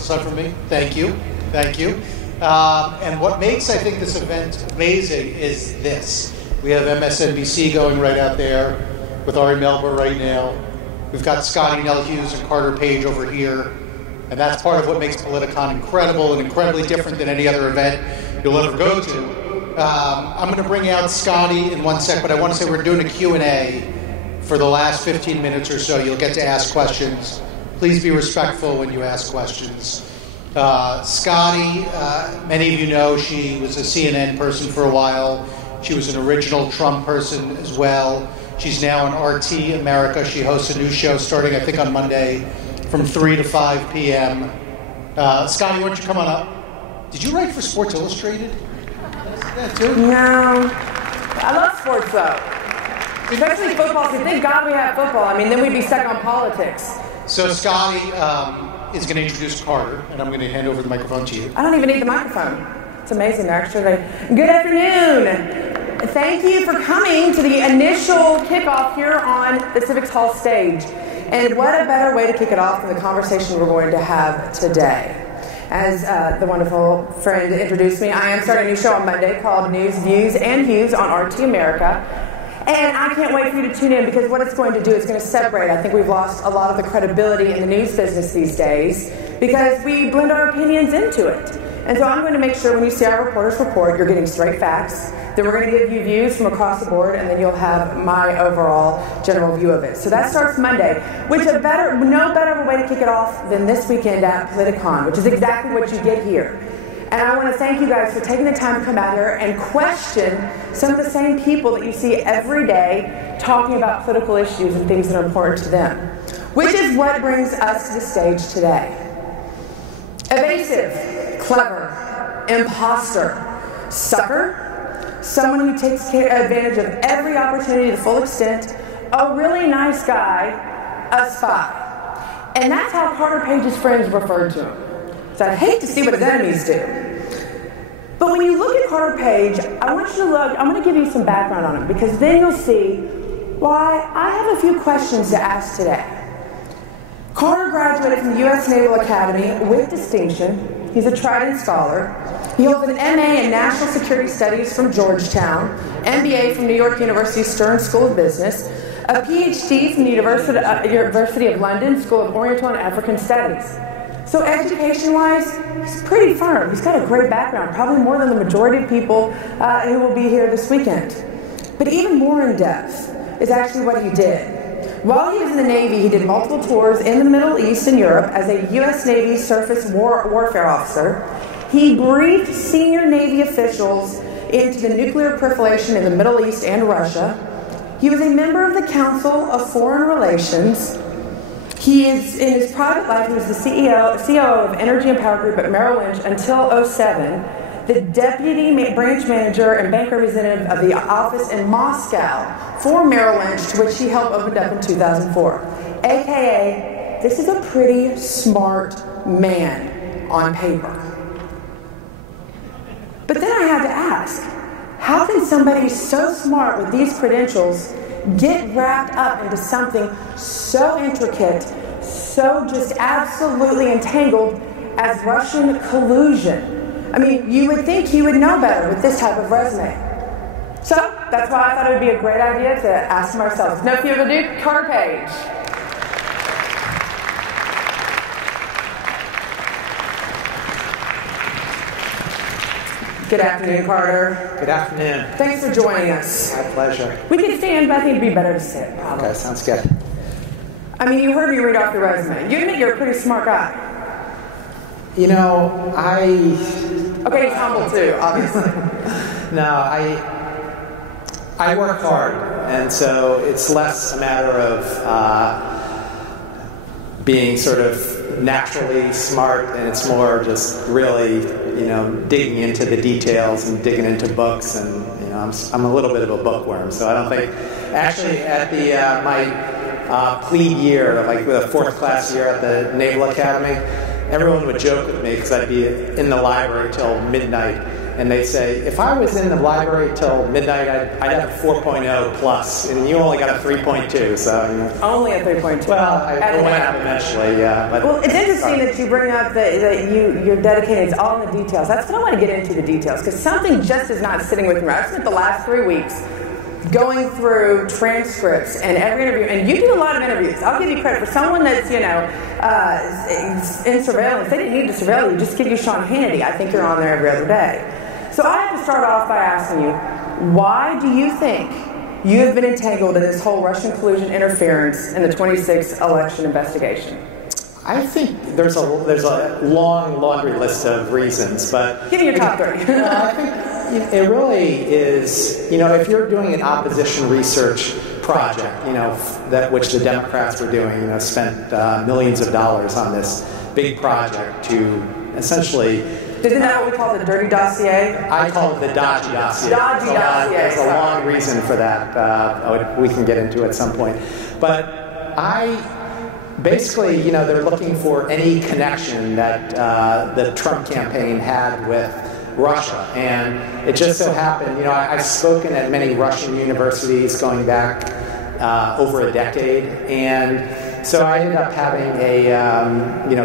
aside from me. Thank you. Thank you. And what makes, I think, this event amazing is this. We have MSNBC going right out there with Ari Melber right now. We've got Scotty Nell Hughes and Carter Page over here. And that's part of what makes Politicon incredible and incredibly different than any other event you'll ever go to. I'm going to bring out Scotty in 1 sec, but I want to say we're doing a Q&A for the last 15 minutes or so. You'll get to ask questions. Please be respectful when you ask questions. Scotty, many of you know, she was a CNN person for a while. She was an original Trump person as well. She's now on RT America. She hosts a new show starting, I think, on Monday from 3 to 5 p.m. Scotty, why don't you come on up? Did you write for Sports Illustrated? That too? No. I love sports, though. Especially football, because thank God we have football. I mean, then we'd be stuck on politics. So Scotty is going to introduce Carter, and I'm going to hand over the microphone to you. I don't even need the microphone. It's amazing, actually. Good afternoon. Thank you for coming to the initial kickoff here on the Civics Hall stage. And what a better way to kick it off than the conversation we're going to have today. As the wonderful friend introduced me, I am starting a new show on Monday called News, Views, and Hues on RT America. And I can't wait for you to tune in, because what it's going to do is going to separate. I think we've lost a lot of the credibility in the news business these days because we blend our opinions into it. And so I'm going to make sure when you see our reporters report, you're getting straight facts. Then we're going to give you views from across the board, and then you'll have my overall general view of it. So that starts Monday, which no better of a way to kick it off than this weekend at Politicon, which is exactly what you get here. And I want to thank you guys for taking the time to come out here and question some of the same people that you see every day talking about political issues and things that are important to them, which is what brings us to the stage today. Evasive, clever, imposter, sucker, someone who takes advantage of every opportunity to the full extent, a really nice guy, a spy. And that's how Carter Page's friends referred to him. So I'd hate to see what his enemies do. But when you look at Carter Page, I want you to look, I'm going to give you some background on him, because then you'll see why I have a few questions to ask today. Carter graduated from the U.S. Naval Academy with distinction. He's a Trident Scholar. He holds an MA in National Security Studies from Georgetown, MBA from New York University Stern School of Business, a PhD from the University of London School of Oriental and African Studies. So education-wise, he's pretty firm. He's got a great background, probably more than the majority of people who will be here this weekend. But even more in depth is actually what he did. While he was in the Navy, he did multiple tours in the Middle East and Europe as a U.S. Navy surface warfare officer. He briefed senior Navy officials into the nuclear proliferation in the Middle East and Russia. He was a member of the Council of Foreign Relations. He is, in his private life, he was the COO of Energy and Power Group at Merrill Lynch until 2007, the deputy branch manager and bank representative of the office in Moscow for Merrill Lynch, to which he helped open up in 2004. AKA, this is a pretty smart man on paper. But then I had to ask, how can somebody so smart with these credentials get wrapped up into something so intricate, so just absolutely entangled as Russian collusion? I mean, you would think he would know better with this type of resume. So that's why I thought it would be a great idea to ask him ourselves. No further ado, Carter Page. Good afternoon, Carter. Good afternoon. Thanks for joining us. My pleasure. We could stand, but I think it'd be better to sit, probably. Okay, sounds good. I mean, you heard me read off your resume. You admit you're a pretty smart guy. You know, Okay, he's humble too, obviously. No, I work hard, and so it's less a matter of being sort of naturally smart, and it's more just really, digging into the details and digging into books, and I'm a little bit of a bookworm, so I don't think. Actually, at the my plebe year, like the fourth class year at the Naval Academy, everyone would joke with me because I'd be in the library till midnight and they say, if I was in the library till midnight, I'd have a 4.0 plus, and you only got a 3.2, so... You know. Only a 3.2. Well, I went up eventually, yeah. But, well, it's interesting that you bring up that you're dedicated to all in the details. That's what I want to get into, the details, because something just is not sitting with me. I've spent the last 3 weeks going through transcripts and every interview, and you do a lot of interviews. I'll give you credit for someone that's, in surveillance. They didn't need to surveil you, just give you Sean Hannity. I think you're on there every other day. So I have to start off by asking you, why do you think you have been entangled in this whole Russian collusion interference in the 26 election investigation? I think there's a long laundry list of reasons, but... Give me your top 3. I think it really is, if you're doing an opposition research project, which the Democrats were doing, spent millions of dollars on this big project to essentially... Isn't that what we call the dirty dossier? I call it the dodgy dossier. Dodgy dossier. There's a long reason for that. We can get into at some point. But basically, they're looking for any connection that the Trump campaign had with Russia. And it just so happened, I've spoken at many Russian universities going back over a decade. And so I ended up having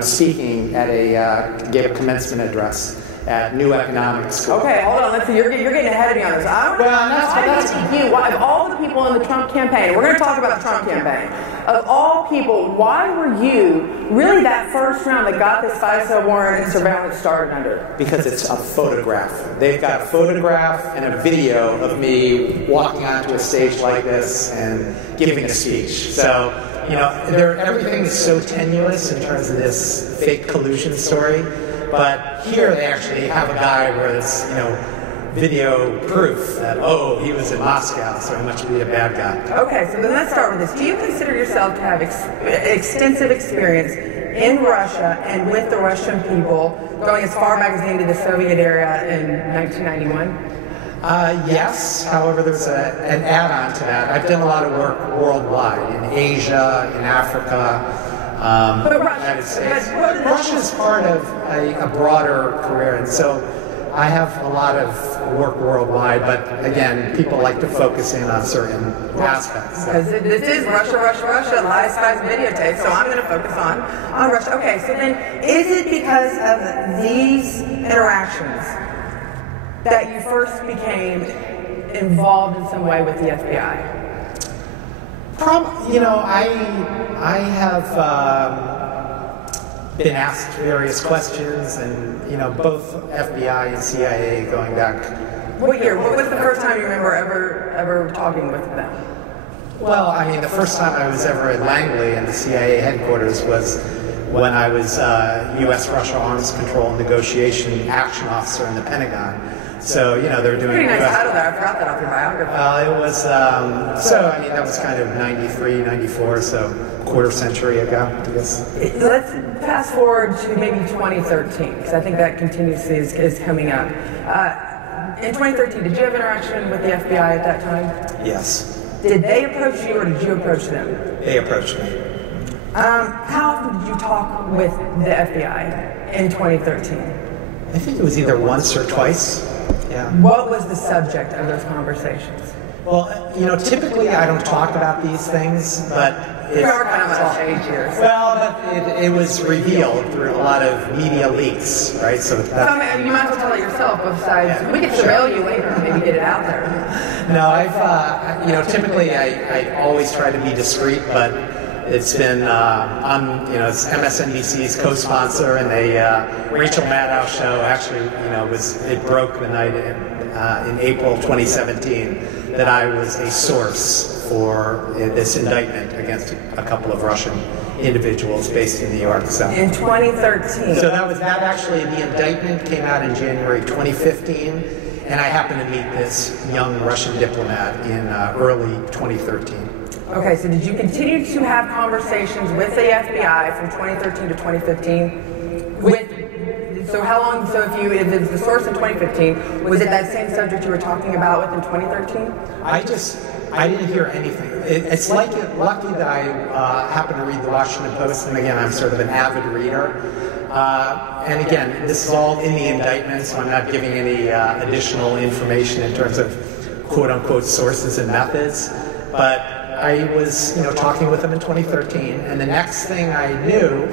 speaking at gave a commencement address at New Economics School. Okay, hold on. You're getting ahead of me on this. Why, of all the people in the Trump campaign, we're going to talk about the Trump campaign. Of all people, why were you really that first round that got this FISA warrant and surveillance started under? Because it's a photograph. They've got a photograph and a video of me walking onto a stage like this and giving a speech. So, everything is so tenuous in terms of this fake collusion story. But here they actually have a guy where it's, video proof that, he was in Moscow, so he must be a bad guy. Okay, so then let's start with this. Do you consider yourself to have extensive experience in Russia and with the Russian people, going as far back as into the Soviet era in 1991? Yes, however, there's an add-on to that. I've done a lot of work worldwide, in Asia, in Africa, but United States. Russia's part of a broader career, and so I have a lot of work worldwide, but again, people like to focus in on certain aspects. Because this is Russia, lies, spies, videotape, so I'm going to focus on Russia. Okay, so then is it because of these interactions that you first became involved in some way with the FBI? I have been asked various questions, and both FBI and CIA going back. What year? What was the first time you remember ever talking with them? Well, the first time I was ever at Langley in the CIA headquarters was when I was U.S.-Russia Arms Control Negotiation Action Officer in the Pentagon. So, they're doing... Pretty nice title there. I forgot that off your biography. It was, that was kind of 93, 94, so quarter century ago, I guess. Let's fast forward to maybe 2013, because I think that continuously is coming up. In 2013, did you have interaction with the FBI at that time? Yes. Did they approach you, or did you approach them? They approached me. How often did you talk with the FBI in 2013? I think it was either once or twice. Yeah. What was the subject of those conversations? Well, typically I don't talk about these things, but we are kind of on stage here. Well, but it was revealed through a lot of media leaks, right? So you might as well tell it yourself. Besides, we can surveil you later and maybe get it out there. No, I've typically I always try to be discreet, but it's been it's MSNBC's co-sponsor, and the Rachel Maddow show actually it broke the night in April 2017 that I was a source for this indictment against a couple of Russian individuals based in New York. So in 2013. So that actually the indictment came out in January 2015, and I happened to meet this young Russian diplomat in early 2013. Okay, so did you continue to have conversations with the FBI from 2013 to 2015? So how long? So if it's the source in 2015, was it that same subject you were talking about with in 2013? I didn't hear anything. It's lucky that I happen to read the Washington Post, and again, I'm sort of an avid reader. And again, this is all in the indictment, so I'm not giving any additional information in terms of quote-unquote sources and methods. But I was, talking with him in 2013, and the next thing I knew,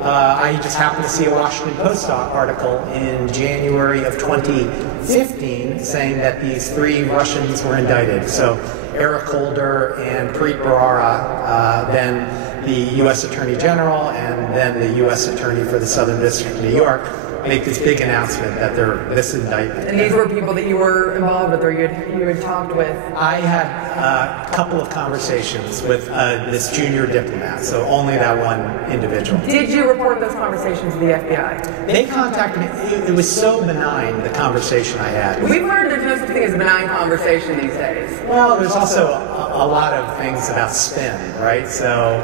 I just happened to see a Washington Post article in January of 2015 saying that these 3 Russians were indicted. So Eric Holder and Preet Bharara, then the U.S. Attorney General, and then the U.S. Attorney for the Southern District of New York, make this big announcement that they're this indictment. And these were people that you were involved with, or you had talked with? I had a couple of conversations with this junior diplomat, so only that one individual. Did you report those conversations to the FBI? They contacted me. It was so benign, the conversation I had. We've heard there's no such thing as a benign conversation these days. Well, there's also a lot of things about spin, right? So,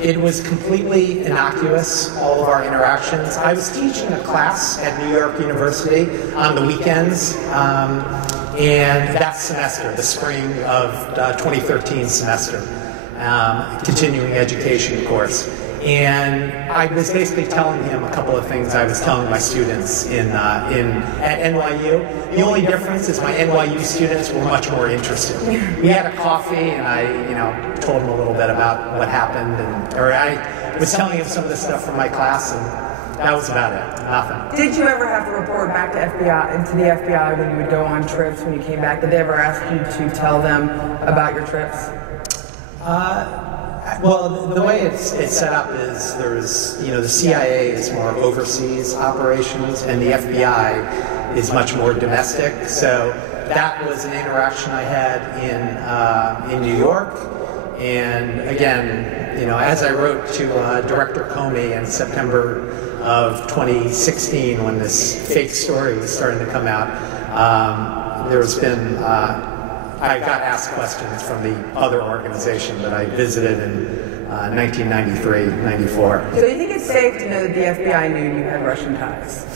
it was completely innocuous, all of our interactions. I was teaching a class at New York University on the weekends, and that semester, the spring of 2013 semester, continuing education course. And I was basically telling him a couple of things I was telling my students at NYU. The only difference is my NYU students were much more interested. We had a coffee, and I, told him a little bit about what happened, or I was telling him some of the stuff from my class, and that was about it. Nothing. Did you ever have to report back to the FBI when you would go on trips when you came back? Did they ever ask you to tell them about your trips? Well, the way it's set up is there's, the CIA is more overseas operations, and the FBI is much more domestic. So that was an interaction I had in New York. And again, as I wrote to Director Comey in September of 2016, when this fake story was starting to come out, there's been I got asked questions from the other organization that I visited in 1993, 94. So you think it's safe to know that the FBI knew you had Russian ties?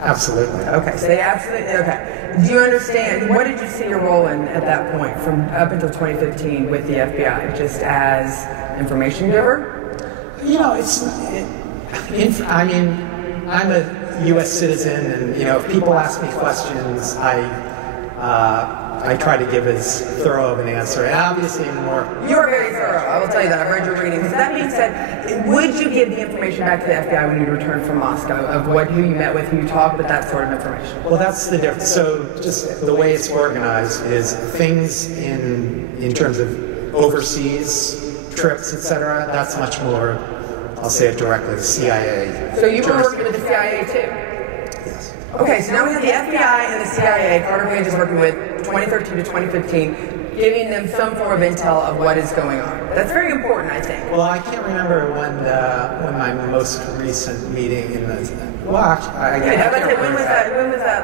Absolutely. Okay, so they absolutely, okay. Do you understand, what did you see your role in at that point from up until 2015 with the FBI? Just as information giver? I'm a U.S. citizen, and, if people ask me questions, I try to give as thorough of an answer, and obviously more. You're very thorough, I will tell you that. I've read your readings. That being said, would you give the information back to the FBI when you return from Moscow, of who you met with, who you talked with, that sort of information? Well, that's the difference. So just the way it's organized is things in terms of overseas trips, etc. That's much more, I'll say it directly, the CIA. So you were working with the CIA too? Yes. Okay, so now we have the FBI and the CIA. Carter Page is working with 2013 to 2015, giving them some form of intel of what is going on. That's very important, I think. Well, I can't remember when my most recent meeting in the. Well, actually, when was that?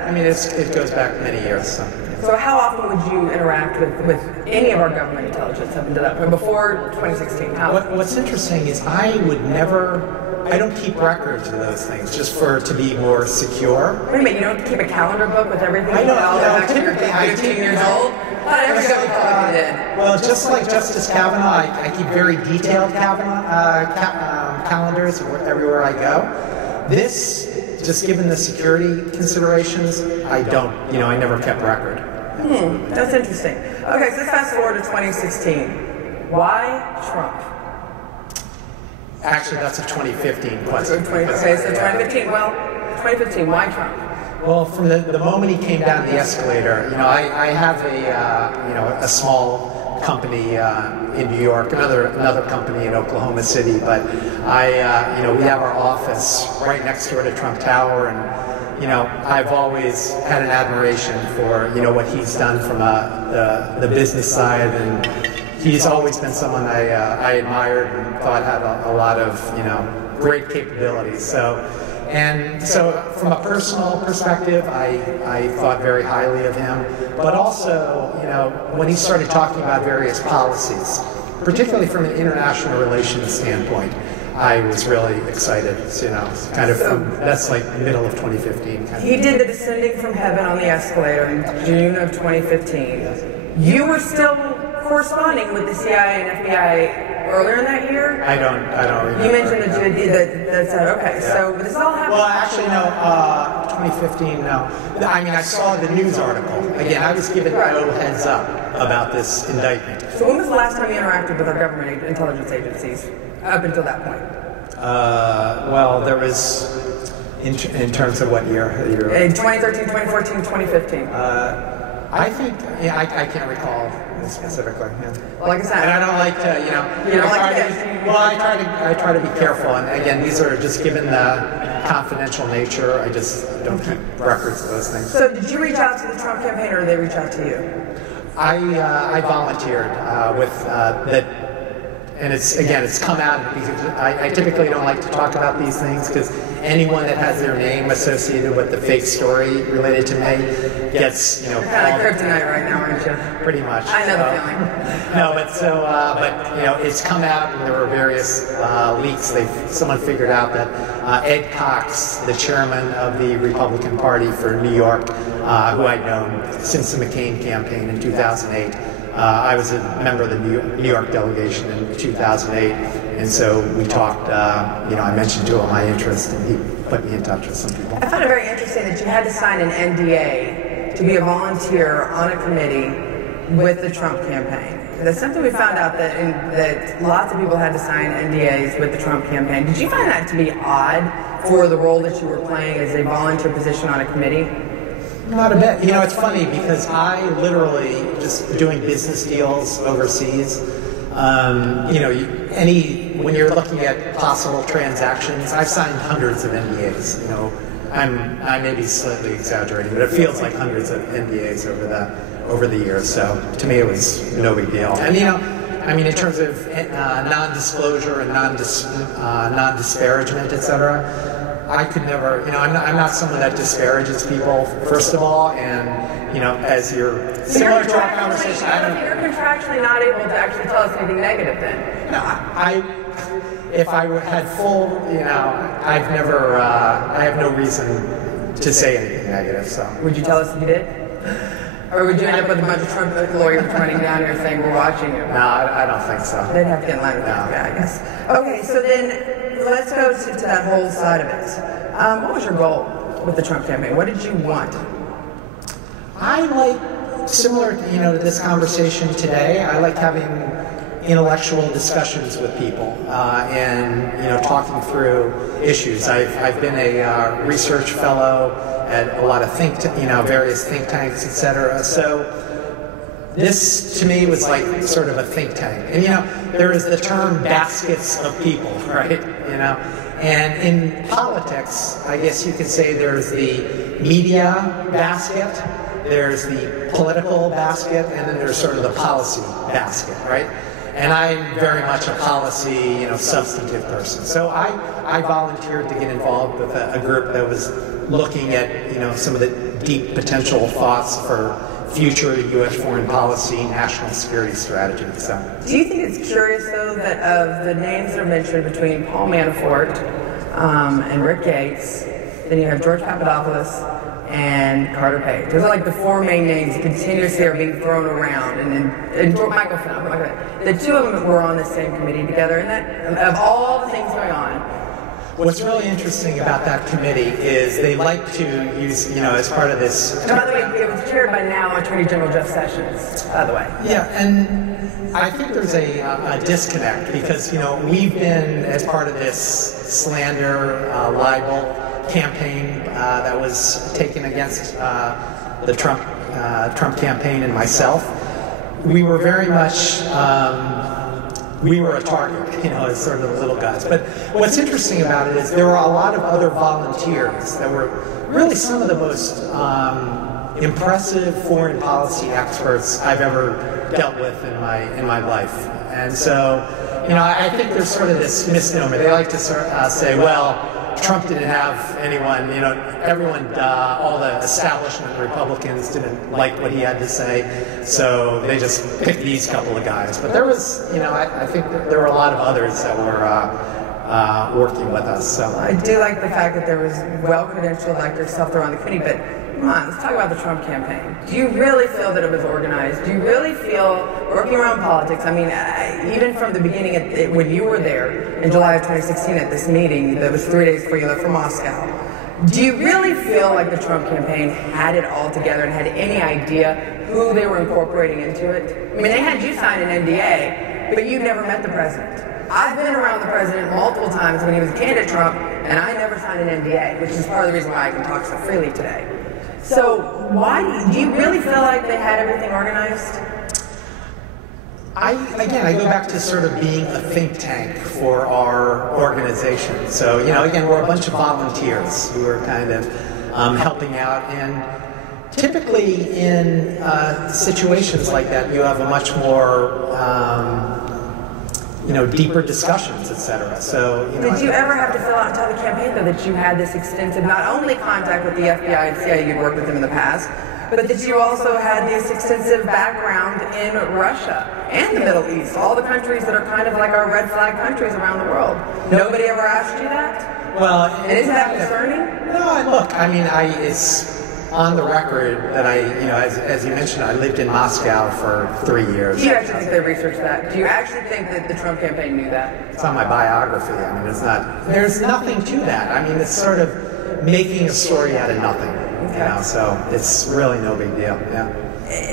I mean, it goes back many years. So how often would you interact with any of our government intelligence up until that point, before 2016? What's interesting is I don't keep records of those things just to be more secure. Wait a minute, you don't keep a calendar book with everything? I know. Typically, I 15 years old? Not every government probably did. Well, just like Justice Kavanaugh, I keep very detailed calendars everywhere I go. This, just given the security considerations, I don't. I never kept record. That's interesting. Okay, so let's fast forward to 2016. Why Trump? Actually, that's a 2015 question. Okay, so 2015, why Trump? Well, from the moment he came down the escalator, I have a small company in New York, another company in Oklahoma City, but we have our office right next door to Trump Tower, and I've always had an admiration for what he's done from the business side, and he's always been someone I admired and thought had a lot of great capabilities. So from a personal perspective, I thought very highly of him. But also, when he started talking about various policies, particularly from an international relations standpoint, I was really excited. That's like the middle of 2015. He did the descending from heaven on the escalator in June of 2015. You were still corresponding with the CIA and FBI earlier in that year? I don't remember. You mentioned that you did that. Okay, yeah. So this all happened. Well, actually, no. 2015, no. I mean, I saw the news article. Again, I was given a little heads up about this indictment. So when was the last time you interacted with our government intelligence agencies up until that point? Well, there was, in terms of what year? In 2013, 2014, 2015. I think, I can't recall specifically. Yeah. Well, like I said, and I don't like to, I try to be careful. And again, these are just given the confidential nature. I just don't keep records of those things. So, did you reach out to the Trump campaign, or did they reach out to you? I volunteered with that. And it's come out because I typically don't like to talk about these things because anyone that has their name associated with the fake story related to me gets, You're kind of kryptonite right now, aren't you? Pretty much. I know the feeling. No, but it's come out and there were various leaks. Someone figured out that Ed Cox, the chairman of the Republican Party for New York, who I'd known since the McCain campaign in 2008. I was a member of the New York delegation in 2008, and so we talked, I mentioned to him my interest, and he put me in touch with some people. I found it very interesting that you had to sign an NDA to be a volunteer on a committee with the Trump campaign. That's something we found out that lots of people had to sign NDAs with the Trump campaign. Did you find that to be odd for the role that you were playing as a volunteer position on a committee? Not a bit. It's funny because I literally just doing business deals overseas. When you're looking at possible transactions, I've signed hundreds of NDAs. I may be slightly exaggerating, but it feels like hundreds of NDAs over the years. So to me, it was no big deal. And in terms of non-disclosure and non-disparagement, etc. I could never, I'm not someone that disparages people, first of all, and, as you're similar to our conversation, you're contractually not able to actually tell us anything negative then. No, if I had full, I have no reason to say anything negative, so. Would you tell us if you did? Or would you end up with a bunch of Trump lawyers running down here saying, we're watching you? No, I don't think so. They'd have to get in line with that guy, I guess. Okay, so then let's go to that whole side of it. What was your goal with the Trump campaign? What did you want? I like, similar to this conversation today, I like having intellectual discussions with people and talking through issues. I've been a research fellow at a lot of various think tanks, etc. So this to me was like sort of a think tank. And there is the term baskets of people, right? And in politics, I guess you could say there's the media basket, there's the political basket, and then there's sort of the policy basket, right? And I'm very much a policy, substantive person. So I volunteered to get involved with a group that was looking at, some of the deep potential thoughts for future U.S. foreign policy, national security strategy. So. Do you think it's curious, though, that of the names that are mentioned between Paul Manafort and Rick Gates, then you have George Papadopoulos and Carter Page. Those are like the four main names that continuously are being thrown around. And Michael Flynn, the two of them were on the same committee together. And that, of all the things going on, what's really interesting about that committee is they like to use, as part of this. And by the way, it was chaired by now Attorney General Jeff Sessions, by the way. Yeah, and I think there's a disconnect because, we've been, as part of this slander, libel campaign that was taken against the Trump campaign and myself, we were very much. We were a target, as sort of the little guys. But what's interesting about it is there were a lot of other volunteers that were really some of the most impressive foreign policy experts I've ever dealt with in my life. And so, I think there's sort of this misnomer. They like to say, well, Trump didn't have anyone, everyone, all the establishment Republicans didn't like what he had to say, so they just picked these couple of guys. But there was, I think there were a lot of others that were working with us. So I do like the fact that there was well-credentialed like yourself there on the committee, but Come on, let's talk about the Trump campaign. Do you really feel that it was organized? Do you really feel, working around politics, I mean, even from the beginning, when you were there in July of 2016 at this meeting, that was 3 days before you left for Moscow, do you really feel like the Trump campaign had it all together and had any idea who they were incorporating into it? I mean, they had you sign an NDA, but you never met the president. I've been around the president multiple times when he was a candidate Trump, and I never signed an NDA, which is part of the reason why I can talk so freely today. So why do you really feel like they had everything organized? I go back to sort of being a think tank for our organization. So, again, we're a bunch of volunteers who are kind of helping out. And typically in situations like that, you have a much more, deeper discussions, etc. So, did you ever have to fill out and tell the campaign, though, that you had this extensive, not only contact with the FBI and CIA, you'd worked with them in the past, but that you also had this extensive background in Russia and the Middle East, all the countries that are kind of like our red flag countries around the world? Nobody ever asked you that? Well, and isn't that concerning? No, look, I mean, it's on the record that as you mentioned, I lived in Moscow for 3 years. Do you actually think they researched that? Do you actually think that the Trump campaign knew that? It's on my biography. I mean, there's nothing to that. I mean, it's sort of making a story out of nothing. Okay. So it's really no big deal. Yeah.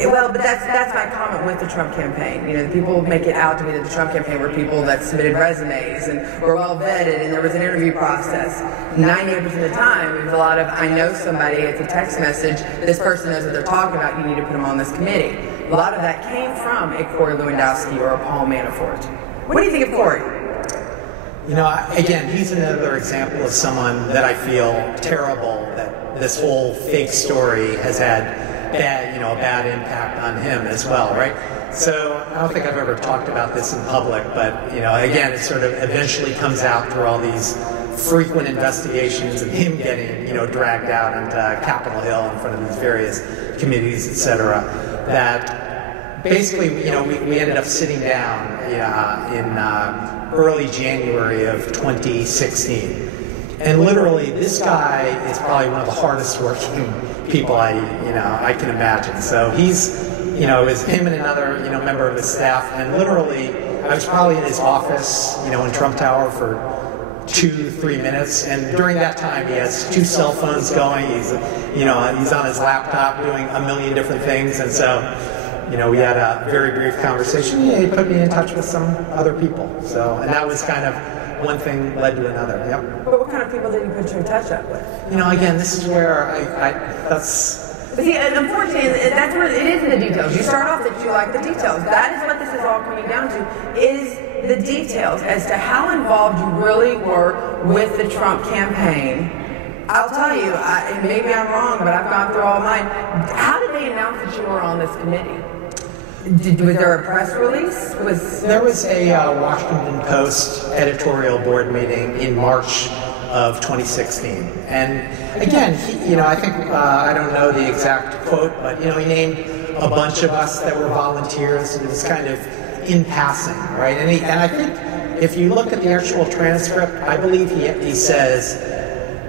Well, but that's my comment with the Trump campaign. People make it out to me that the Trump campaign were people that submitted resumes and were well vetted, and there was an interview process. 98% of the time, it was a lot of, I know somebody, it's a text message, this person knows what they're talking about, you need to put them on this committee. A lot of that came from a Corey Lewandowski or a Paul Manafort. What do you think of Corey? Again, he's another example of someone that I feel terrible that this whole fake story has had a bad impact on him as well, right? So I don't think I've ever talked about this in public, but again, it sort of eventually comes out through all these frequent investigations of him getting dragged out into Capitol Hill in front of these various committees, etc. That basically we ended up sitting down in early January of 2016. And literally, this guy is probably one of the hardest working people I can imagine. So he's, it was him and another, member of his staff, and literally, I was probably in his office, in Trump Tower for 2-3 minutes, and during that time, he has 2 cell phones going. He's on his laptop doing a million different things, and so, we had a very brief conversation. Yeah, he put me in touch with some other people. So, and that was kind of one thing led to another. Yep. But what kind of people did he put you in touch with? Again, this is where that's. But see, unfortunately, that's where it is in the details. You start off that you like the details. That is what this is all coming down to, is the details as to how involved you really were with the Trump campaign. I'll tell you, maybe I'm wrong, but I've gone through all mine. How did they announce that you were on this committee? Was there a press release? There was a Washington Post editorial board meeting in March of 2016. And again, I think, I don't know the exact quote, but, he named a bunch of us that were volunteers. It was kind of in passing, right? And I think if you look at the actual transcript, I believe he says,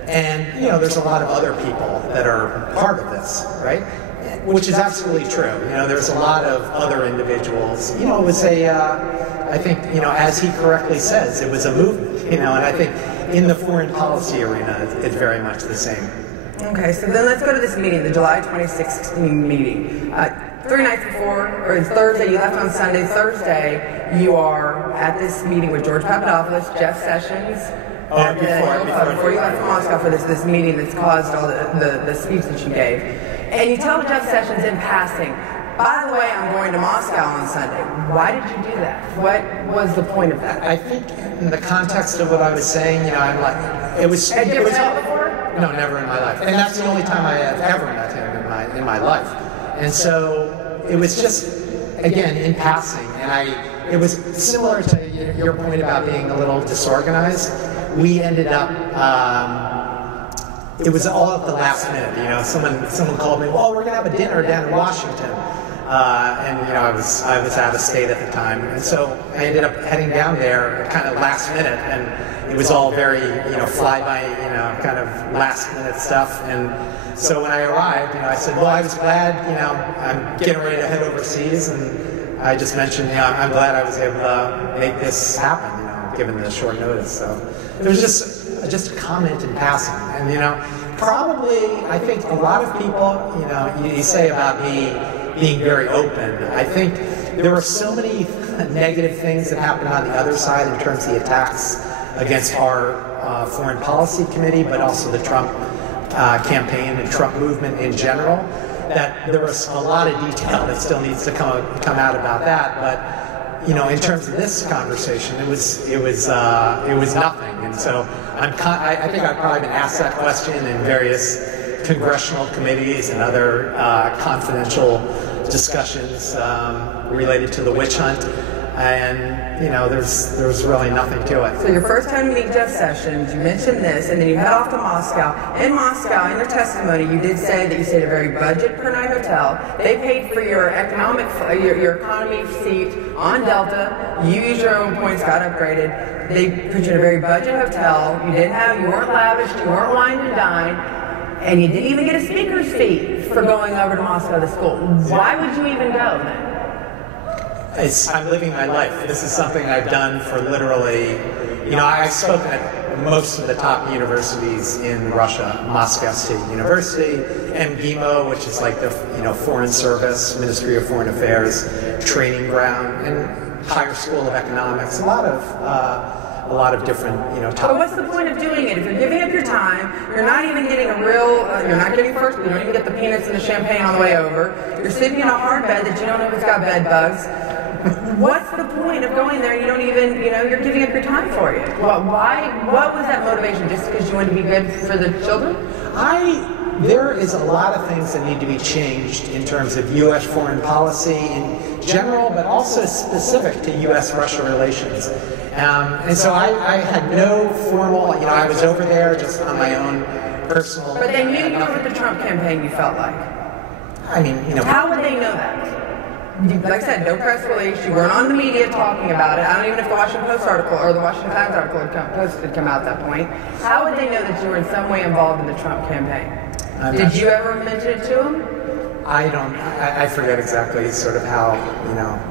and, there's a lot of other people that are part of this, right? Which is absolutely true. There's a lot of other individuals. It was I think, as he correctly says, it was a movement, and I think in the foreign policy arena, it's very much the same. Okay, so then let's go to this meeting, the July 2016 meeting. 3 nights before, or it's Thursday, you left on Sunday. Thursday, you are at this meeting with George Papadopoulos, Jeff Sessions, before you left Moscow for this meeting that's caused all the speech that you gave. And you tell Jeff Sessions in passing, by the way, I'm going to Moscow on Sunday. Why did you do that? What was the point of that? I think in the context of what I was saying, I'm like, it was... Had you ever met before? No, never in my life. And that's the only time I have ever met him in my life. And so it was just, again, in passing. And it was similar to your point about being a little disorganized. We ended up... it was all at the last minute, someone called me, well, we're going to have a dinner down in Washington. And I was out of state at the time. And so I ended up heading down there kind of last minute, and it was all very, fly-by, kind of last minute stuff. And so when I arrived, I said, well, I was glad, I'm getting ready to head overseas, and I just mentioned, I'm glad I was able to make this happen, given the short notice. So it was just a comment in passing, and probably I think a lot of people, you say about me being very open. I think there were so many negative things that happened on the other side in terms of the attacks against our foreign policy committee, but also the Trump campaign and Trump movement in general, that there was a lot of detail that still needs to come out about that. But in terms of this conversation, it was nothing. And so I think I've probably been asked that question in various congressional committees and other confidential discussions related to the witch hunt. And there's really nothing to it. So your first time to meet Jeff Sessions, you mentioned this, and then you head off to Moscow. In Moscow, in your testimony, you did say that you stayed at a very budget per night hotel. They paid for your your economy seat on Delta. You used your own points, got upgraded. They put you in a very budget hotel. You weren't lavish, you weren't wine and dine, and you didn't even get a speaker's fee for going over to Moscow to school. Why would you even go then? I'm living my life. This is something I've done for literally, I've spoken at most of the top universities in Russia, Moscow State University, MGIMO, which is like the Foreign Service, Ministry of Foreign Affairs training ground, and Higher School of Economics, a lot of different, topics. But what's the point of doing it? If you're giving up your time, you're not even getting you're not getting first, you don't even get the peanuts and the champagne on the way over. You're sleeping in a hard bed that you don't know if it's got bed bugs. What's the point of going there and you don't even, you're giving up your time for it? What was that motivation? Just because you wanted to be good for the children? There is a lot of things that need to be changed in terms of U.S. foreign policy in general, but also specific to U.S.-Russia relations. And so I had no formal, I was over there just on my own personal... But they knew you were with the Trump campaign, you felt like. How would they know that? Like I said, no press release. You weren't on the media talking about it. I don't even know if the Washington Post article or the Washington Times article had come out at that point. How would they know that you were in some way involved in the Trump campaign? Did you ever mention it to them? I forget exactly sort of how,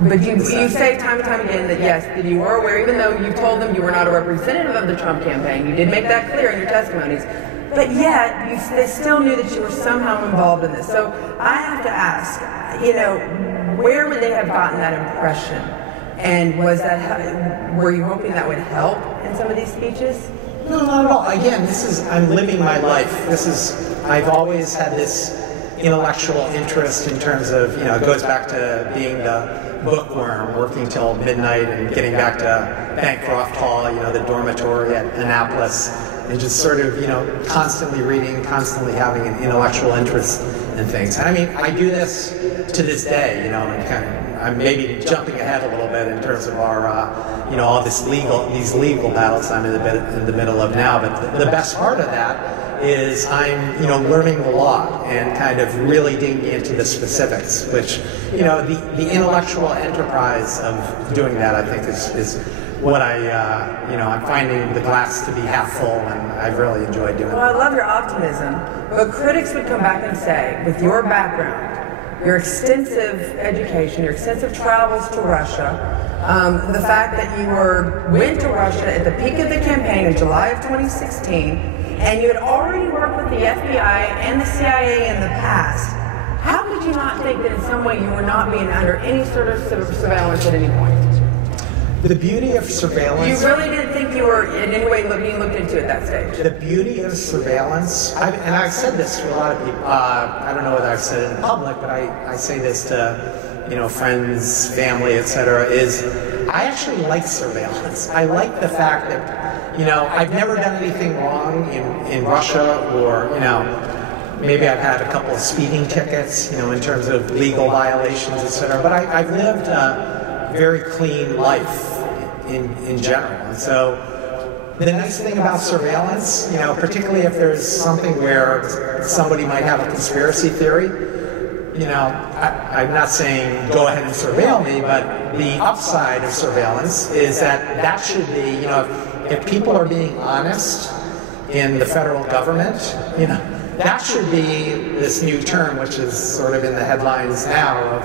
But you say time and time again that yes, that you were aware, even though you told them you were not a representative of the Trump campaign. You did make that clear in your testimonies. But yet, they still knew that you were somehow involved in this. So I have to ask, where would they have gotten that impression? And were you hoping that would help in some of these speeches? No, not at all. Again, I'm living my life. I've always had this intellectual interest in terms of, it goes back to being the bookworm, working till midnight and getting back to Bancroft Hall, the dormitory at Annapolis, and just sort of, constantly reading, constantly having an intellectual interest in things. And I do this to this day, and I'm maybe jumping ahead a little bit in terms of our, all these legal battles I'm in the middle of now. But the best part of that is I'm, learning the law and kind of really digging into the specifics, which, the intellectual enterprise of doing that, I think, is what I'm finding the glass to be half full, and I've really enjoyed doing it. Well, I love your optimism, but critics would come back and say, with your background, your extensive education, your extensive travels to Russia, the fact that you went to Russia at the peak of the campaign in July of 2016, and you had already worked with the FBI and the CIA in the past, how could you not think that in some way you were not being under any sort of surveillance at any point? The beauty of surveillance... You really didn't think you were in any way being looked into at that stage? The beauty of surveillance, and I've said this to a lot of people, I don't know whether I've said it in public, but I say this to, friends, family, etc., is I actually like surveillance. I like the fact that, I've never done anything wrong in Russia, or, maybe I've had a couple of speeding tickets, in terms of legal violations, etc., but I've lived a very clean life in general. And so the nice thing about surveillance, particularly if there's something where somebody might have a conspiracy theory, I'm not saying go ahead and surveil me, but the upside of surveillance is that should be, if people are being honest in the federal government, that should be this new term, which is sort of in the headlines now, of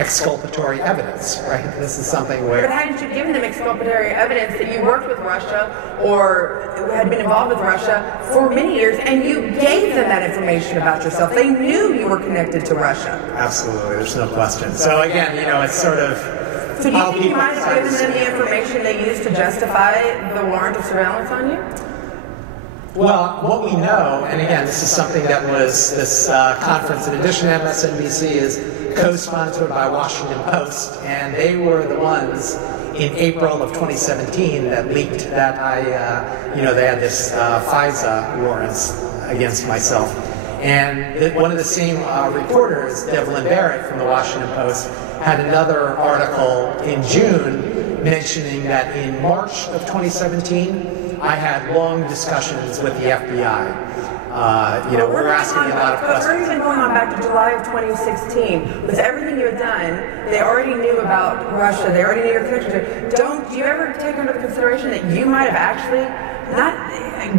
exculpatory evidence, right? This is something where... But hadn't you given them exculpatory evidence that you worked with Russia or had been involved with Russia for many years, and you gave them that information about yourself? They knew you were connected to Russia. Absolutely, there's no question. So again, it's sort of... So do you think you might have given them the information they used to justify the warrant of surveillance on you? Well, what we know, and again, this is something that was this conference, in addition to MSNBC, is co-sponsored by Washington Post, and they were the ones in April of 2017 that leaked that they had this FISA warrants against myself. And one of the same reporters, Devin Nunes from the Washington Post, had another article in June mentioning that in March of 2017, I had long discussions with the FBI. We're asking a lot of questions. We're even going on back to July of 2016. With everything you had done, they already knew about Russia. They already knew your connection to it. Do you ever take under consideration that you might have actually not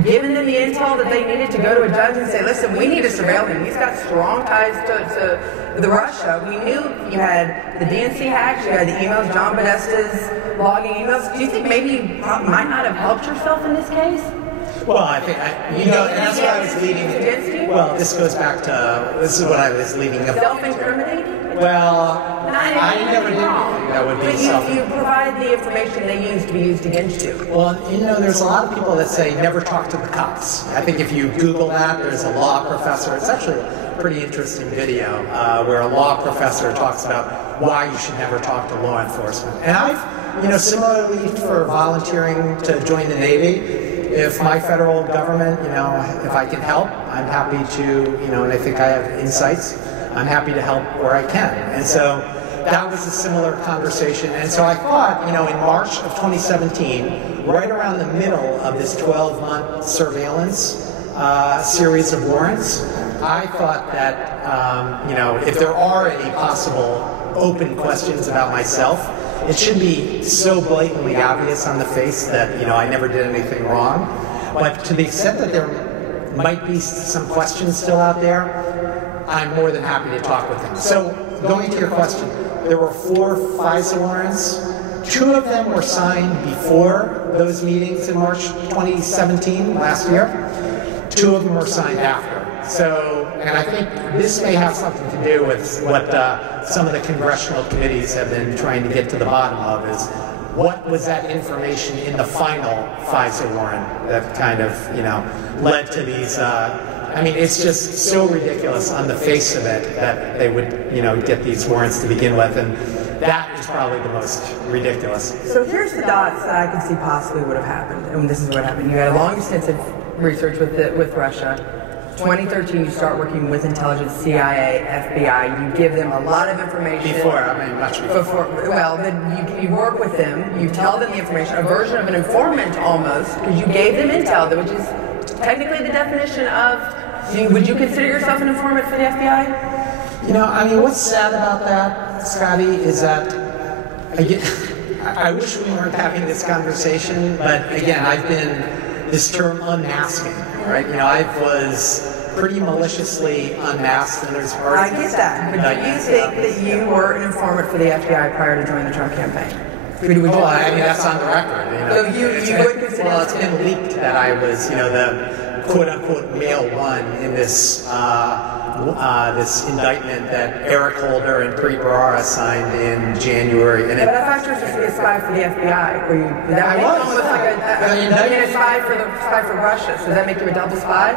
given them the intel that they needed to go to a judge and say, listen, we need to surveil him. He's got strong ties to Russia. We knew you had the DNC hacks, you had the emails, John Podesta's logging emails. Do you think maybe you might not have helped yourself in this case? Well, I think, and that's what I was leading. Well, this goes back to, this is what I was leading up to. Self-incriminating? Well, I never did anything that would be self-incriminating. You provide the information they used to be used against you. Well, there's a lot of people that say never talk to the cops. I think if you Google that, there's a law professor. It's actually a pretty interesting video where a law professor talks about why you should never talk to law enforcement. And I've, similarly for volunteering to join the Navy, if my federal government, if I can help, I'm happy to, and I think I have insights, I'm happy to help where I can. And so that was a similar conversation. And so I thought, in March of 2017, right around the middle of this 12-month surveillance series of warrants, I thought that, if there are any possible open questions about myself, it should be so blatantly obvious on the face that, I never did anything wrong. But to the extent that there might be some questions still out there, I'm more than happy to talk with them. So, going to your question, there were 4 FISA warrants. 2 of them were signed before those meetings in March 2017, last year. 2 of them were signed after. So, and I think this may have something to do with what some of the congressional committees have been trying to get to the bottom of, is what was that information in the final FISA warrant that kind of, led to these, it's just so ridiculous on the face of it that they would, get these warrants to begin with, and that is probably the most ridiculous. So here's the dots that I can see possibly would have happened, and this is what happened. You had a long, extensive research with Russia. 2013, you start working with intelligence, CIA, FBI. You give them a lot of information. Much before. Well, then you work with them. You tell them the information, a version of an informant almost, because you gave them intel, which is technically the definition of. Would you consider yourself an informant for the FBI? What's sad about that, Scotty, is that I wish we weren't having this conversation, but again, I've been this term unmasking. Right, I was pretty maliciously unmasked, and there's I get that, but do you think that you were an informant for the FBI prior to joining the Trump campaign? That's on the record. So you would consider. Well, it's been leaked that I was, the quote-unquote male one in this this indictment that Eric Holder and Preet Bharara signed in January. But I thought you were supposed to be a spy for the FBI. That was almost like a spy for Russia. So does that make you a double spy?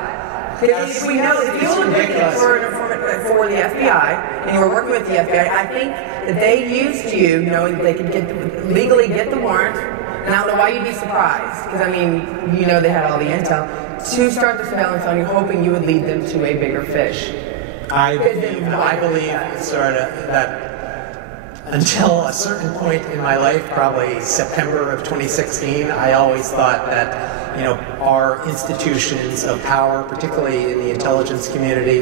Because if we know, if you were looking for an informant for the FBI and you were working with the FBI, I think that they used you, knowing that they could legally get the warrant. And I don't know why you'd be surprised, because they had all the intel, to start the surveillance on you, hoping you would lead them to a bigger fish. I believe sort of that until a certain point in my life, probably September of 2016, I always thought that, our institutions of power, particularly in the intelligence community,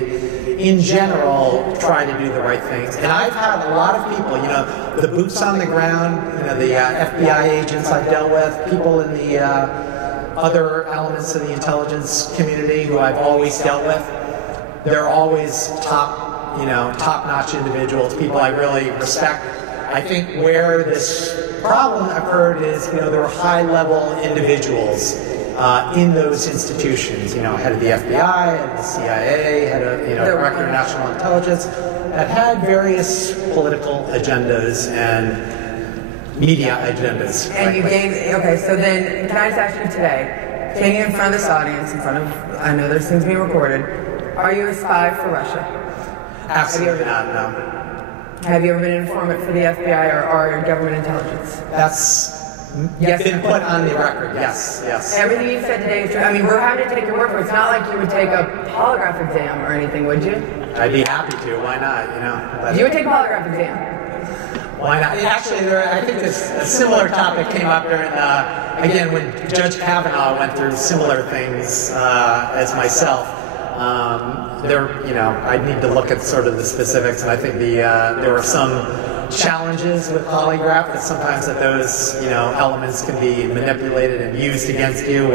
in general, try to do the right things. And I've had a lot of people, the boots on the ground, the FBI agents I've dealt with, people in the other elements of the intelligence community who I've always dealt with. they're always top-notch individuals, people I really respect. I think where this problem occurred is, there were high-level individuals in those institutions. Head of the FBI, head of the CIA, head of Director of National Intelligence, that had various political agendas and media agendas. And you gave, okay, so then can I just ask you today, standing in front of this audience, I know there's things being recorded, are you a spy for Russia? Absolutely not, no. Have you ever been an informant for the FBI or government intelligence? That's yes, been put on the record, yes. Everything you said today is true. I mean, we're happy to take your word for it. It's not like you would take a polygraph exam or anything, would you? I'd be happy to, why not, You would take a polygraph exam? Why not? Actually, I think a similar topic came up during, again, when Judge Kavanaugh went through similar things as myself. I'd need to look at sort of the specifics, and I think there were some challenges with polygraph that sometimes those elements can be manipulated and used against you.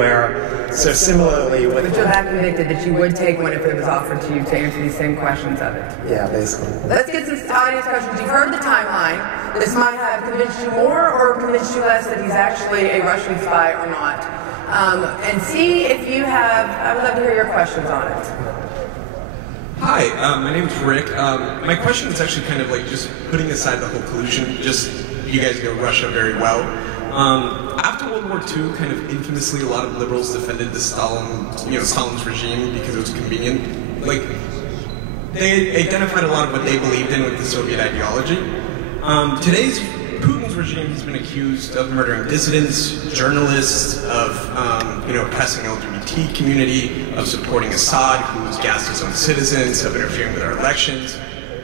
So similarly with. But you're that convicted that you would take one if it was offered to you to answer these same questions of it. Yeah, basically. Let's get some audience questions. You've heard the timeline. This might have convinced you more or convinced you less that he's actually a Russian spy or not. And see if you have. I would love to hear your questions on it. Hi, my name is Rick. My question is actually kind of like just putting aside the whole collusion, just you guys know Russia very well. After World War II, kind of infamously, a lot of liberals defended the Stalin's regime because it was convenient. Like, they identified a lot of what they believed in with the Soviet ideology. Today's Putin's regime has been accused of murdering dissidents, journalists, of oppressing the LGBT community, of supporting Assad, who's gassed his own citizens, of interfering with our elections.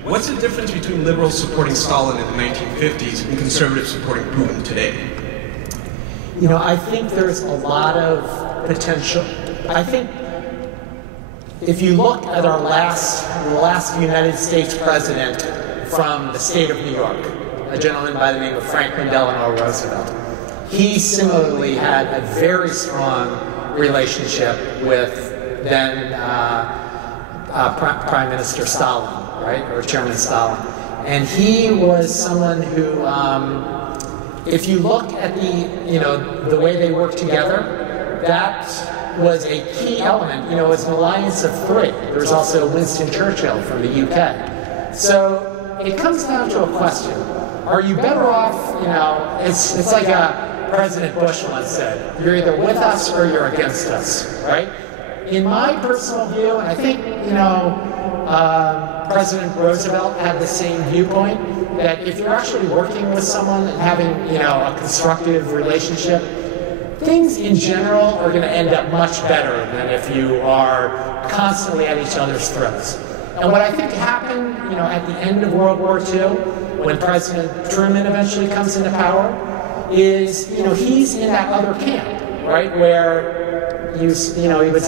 What's the difference between liberals supporting Stalin in the 1950s and conservatives supporting Putin today? I think there's a lot of potential. I think if you look at our last United States president from the state of New York, a gentleman by the name of Franklin Delano Roosevelt, he similarly had a very strong relationship with then Prime Minister Stalin, right, or Chairman Stalin. And he was someone who, if you look at the way they worked together, that was a key element. It was an alliance of three. There was also Winston Churchill from the UK. So it comes down to a question. Are you better off, it's like President Bush once said, you're either with us or you're against us, right? In my personal view, and I think, President Roosevelt had the same viewpoint, that if you're actually working with someone and having, a constructive relationship, things in general are going to end up much better than if you are constantly at each other's throats. And what I think happened, at the end of World War II, when President Truman eventually comes into power, is, he's in that other camp, right, where he was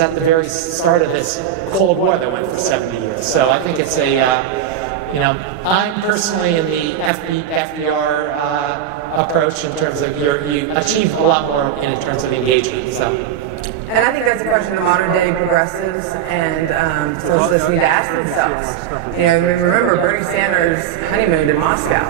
at the very start of this Cold War that went for 70 years. So I think it's I'm personally in the FDR approach in terms of you achieve a lot more in terms of engagement. So. And I think that's a question the modern day progressives and socialists need to ask themselves. Remember Bernie Sanders honeymooned in Moscow.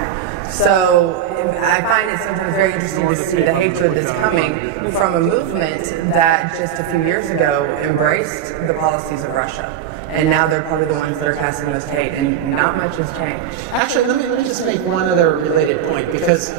So I find it sometimes very interesting to see the hatred that's coming from a movement that just a few years ago embraced the policies of Russia. And now they're probably the ones that are casting most hate, and not much has changed. Actually, let me just make one other related point, because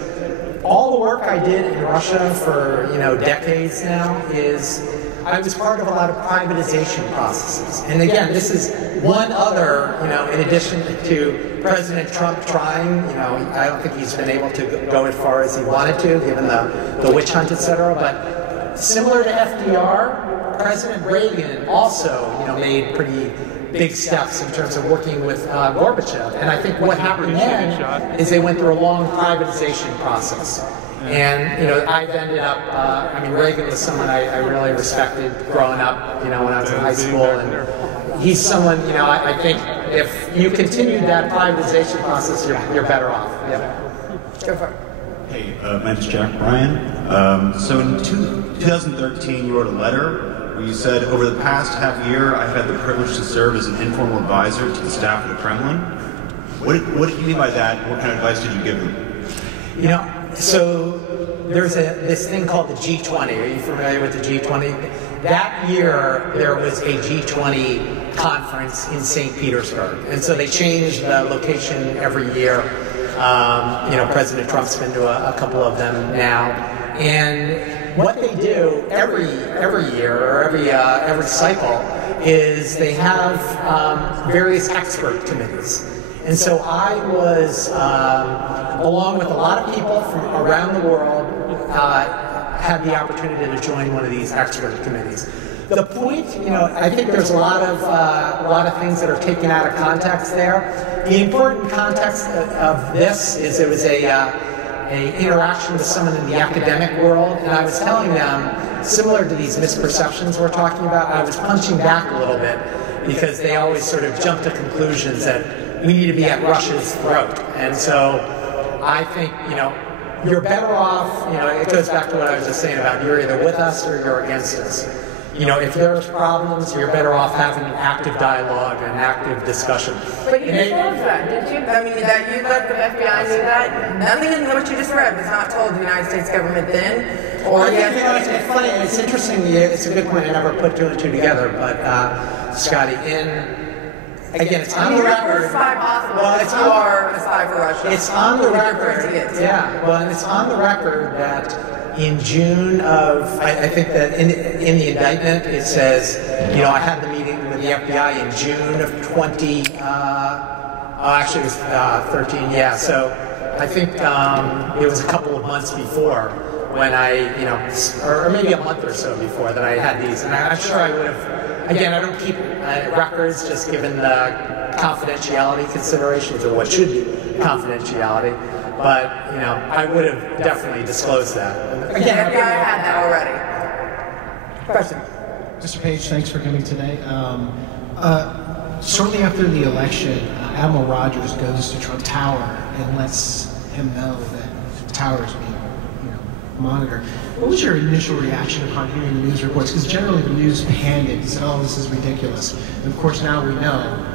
all the work I did in Russia for decades now is I was part of a lot of privatization processes. And again, this is one other, in addition to President Trump trying, I don't think he's been able to go as far as he wanted to, given the witch hunt, et cetera. But similar to FDR, President Reagan also, made pretty big steps in terms of working with Gorbachev. And I think what happened then is they went through a long privatization process. And, I've ended up, Reagan was someone I really respected growing up, when I was in high school. And he's someone, I think if you continue that privatization process, you're better off. Yeah. Go for it. Hey, my name is Jack Bryan. So in 2013, you wrote a letter where you said, over the past half year, I've had the privilege to serve as an informal advisor to the staff of the Kremlin. What do you mean by that? What kind of advice did you give them? You know, so there's this thing called the G20. Are you familiar with the G20? That year, there was a G20 conference in St. Petersburg. And so they changed the location every year. You know, President Trump's been to a couple of them now. And what they do every year or every cycle is they have various expert committees. And so I was, along with a lot of people from around the world, had the opportunity to join one of these expert committees. The point, you know, I think there's a lot of things that are taken out of context there. The important context of this is it was a interaction with someone in the academic world, and I was telling them, similar to these misperceptions we're talking about, I was punching back a little bit because they always sort of jump to conclusions that we need to be at Russia's throat. And so I think, you know, you're better off, you know, it goes back to what I was just saying about you're either with us or you're against us. You know, if there's problems, you're better off having an active dialogue and active discussion. But you disclosed that, didn't you? I mean, that you let the FBI knew that? Nothing in what you just read was not told the United States government then? Or you know, it's funny, it's interesting, it's a good point, I never put two and two together, but Scotty, again, it's on the record. You're spy possible. Well, it's you are a spy for Russia. It's on the record. Yeah, well, and it's on the record that in June of, I think that in the indictment it says, you know, I had the meeting with the FBI in June of 20, actually it was 13, yeah. So I think it was a couple of months before when I, you know, or maybe a month or so before that I had these. And I'm sure I would have, again, I don't keep records just given the confidentiality considerations or what should be confidentiality. But, you know, I would have definitely disclosed that. Again, I had that already. Question. Mr. Page, thanks for coming today. Shortly after the election, Admiral Rogers goes to Trump Tower and lets him know that the tower is being, you know, monitored. What was your initial reaction upon hearing the news reports? Because generally the news panned it and said, oh, this is ridiculous. And of course now we know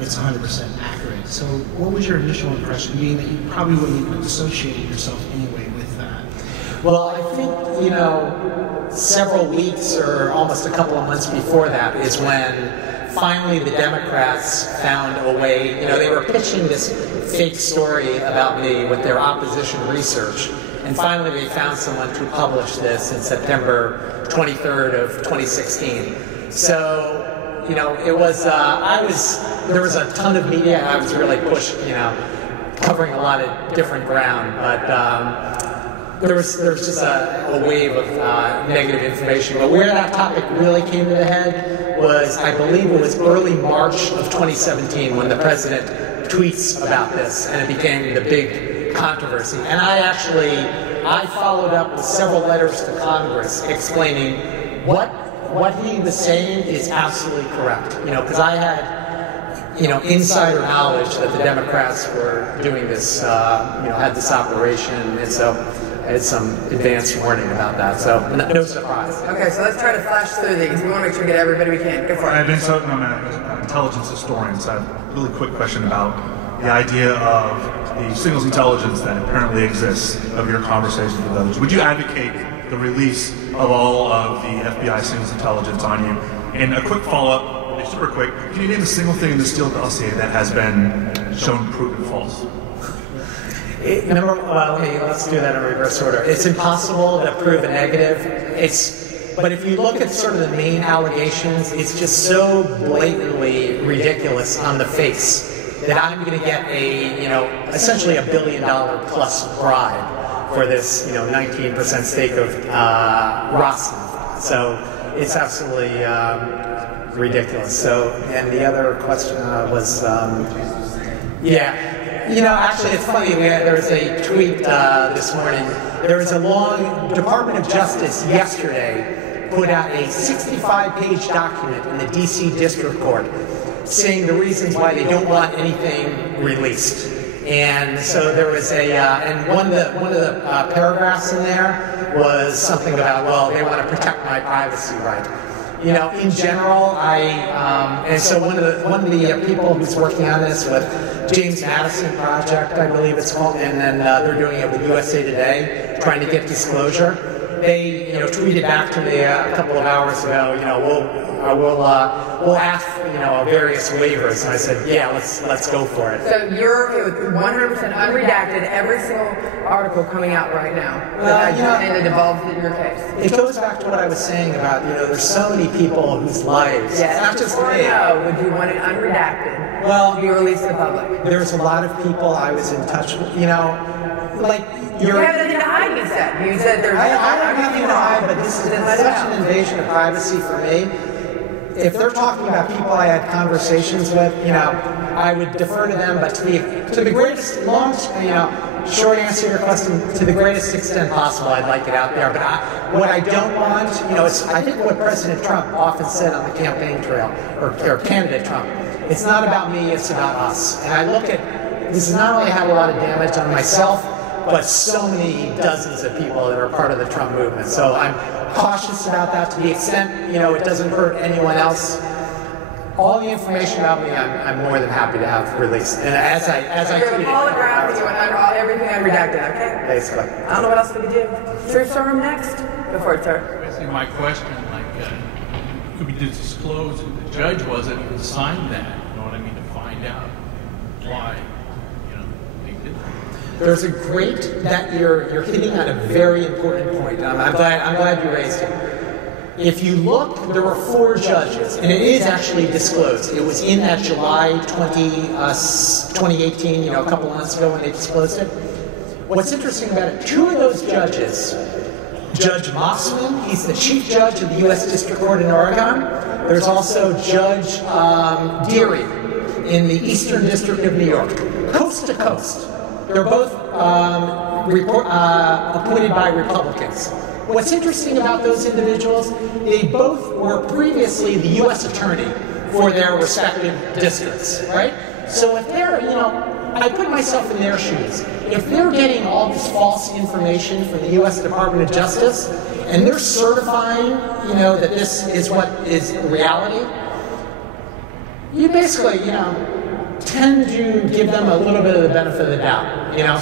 it's 100% accurate. So what was your initial impression, being that you probably wouldn't even have associated yourself anyway with that? Well, I think, you know, several weeks or almost a couple of months before that is when finally the Democrats found a way, you know, they were pitching this fake story about me with their opposition research. And finally they found someone to publish this in September 23rd of 2016. So, you know, it was, there was a ton of media, and I was really pushed, you know, covering a lot of different ground, but there was just a wave of negative information. But where that topic really came to the head was, I believe it was early March of 2017 when the president tweets about this, and it became the big controversy. And I followed up with several letters to Congress explaining what he was saying is absolutely correct. You know, because I had, you know, insider knowledge that the Democrats were doing this, you know, had this operation, and so I had some advance warning about that. So no surprise. Okay, so let's try to flash through these. We want to make sure we get everybody we can. Go for it. I've been so, I'm an intelligence historian, so I have a really quick question about the idea of the signals intelligence that apparently exists of your conversations with others. Would you advocate the release of all of the FBI signals intelligence on you? And a quick follow-up, super quick, can you name a single thing in the Steele dossier that has been shown proven false? Let's do that in reverse order. It's impossible to prove a negative. But if you look at sort of the main allegations, it's just so blatantly ridiculous on the face that I'm going to get essentially $1 billion plus bribe for this, 19% stake of Rosneft. So it's absolutely ridiculous. So, and the other question was, actually it's funny, there was a tweet this morning. There was a long, Department of Justice yesterday put out a 65-page document in the DC District Court saying the reasons why they don't want anything released. And so there was and one of the paragraphs in there was something about, well, they want to protect my privacy right. in general, and so one of the people who's working on this with James Madison Project, I believe it's called, and then they're doing it with USA Today, trying to get disclosure. They, tweeted back to me a couple of hours ago, we'll ask, various waivers, and I said, yeah, let's go for it. So you're okay with 100% unredacted every single article coming out right now and it involves in your case? It goes back to what I was saying about, there's so many people whose lives, not just me. Would you want it unredacted? Well, to be released to the public? There's a lot of people I was in touch with, you have nothing to hide, you said. You said there's... I have nothing to hide, but this is such an invasion of privacy for me. If they're talking about people I had conversations with, I would defer to them, but to the greatest, short answer to your question, to the greatest extent possible, I'd like it out there. But what I don't want, I think what President Trump often said on the campaign trail, or candidate Trump, it's not about me, it's about us. And I look at, this has not only had a lot of damage on myself, but so many dozens of people that are part of the Trump movement. So I'm cautious about that to the extent, it doesn't hurt anyone else. All the information about me, I'm more than happy to have released. And as I tweeted, a polygraph and you want everything unredacted, okay? Basically. I don't know what else we could do. Truth serum next before it starts. Basically, my question, could we disclose who the judge was that even signed that? You know what I mean? To find out why, they did that. There's a that you're hitting on a very important point. I'm glad you raised it. If you look, there were 4 judges, and it is actually disclosed. It was in that July 2018, a couple of months ago when they disclosed it. What's interesting about it, 2 of those judges, Judge Mossman, he's the chief judge of the U.S. District Court in Oregon. There's also Judge Deary in the Eastern District of New York, coast to coast. They're both appointed by Republicans. What's interesting about those individuals, they both were previously the U.S. attorney for their respective districts, right? So if they're, I put myself in their shoes. If they're getting all this false information from the U.S. Department of Justice, and they're certifying, that this is what is reality, you basically, tend to give them a little bit of the benefit of the doubt,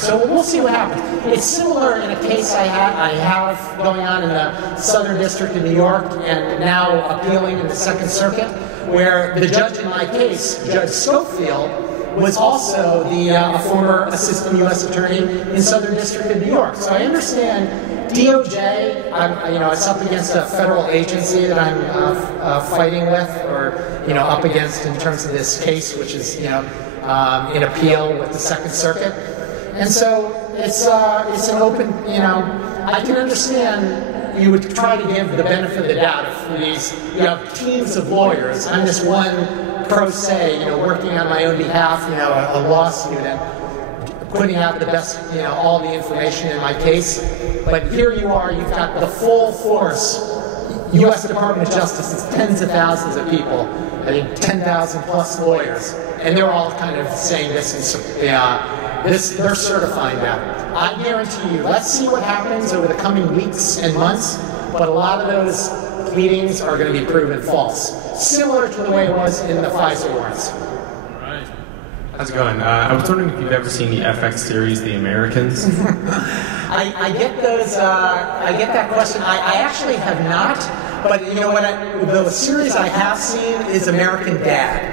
so we'll see what happens. It's similar in a case I have going on in the Southern District of New York and now appealing in the Second Circuit, where the judge in my case, Judge Schofield, was also a former assistant U.S. attorney in Southern District of New York. So I understand DOJ, it's up against a federal agency that I'm fighting with, or up against in terms of this case, which is in appeal with the Second Circuit, and so it's an open. I can understand you would try to give the benefit of the doubt if these teams of lawyers. I'm just one pro se, working on my own behalf, a law student, putting out the best, all the information in my case. But here you are, you've got the full force. U.S. Department of Justice is tens of thousands of people, I think 10,000 plus lawyers, and they're all kind of saying this, and they're certifying that. I guarantee you, let's see what happens over the coming weeks and months, but a lot of those pleadings are going to be proven false, similar to the way it was in the Pfizer warrants. How's it going? I was wondering if you've ever seen the FX series, The Americans. I get those. I get that question. I actually have not, but the series I have seen is American Dad,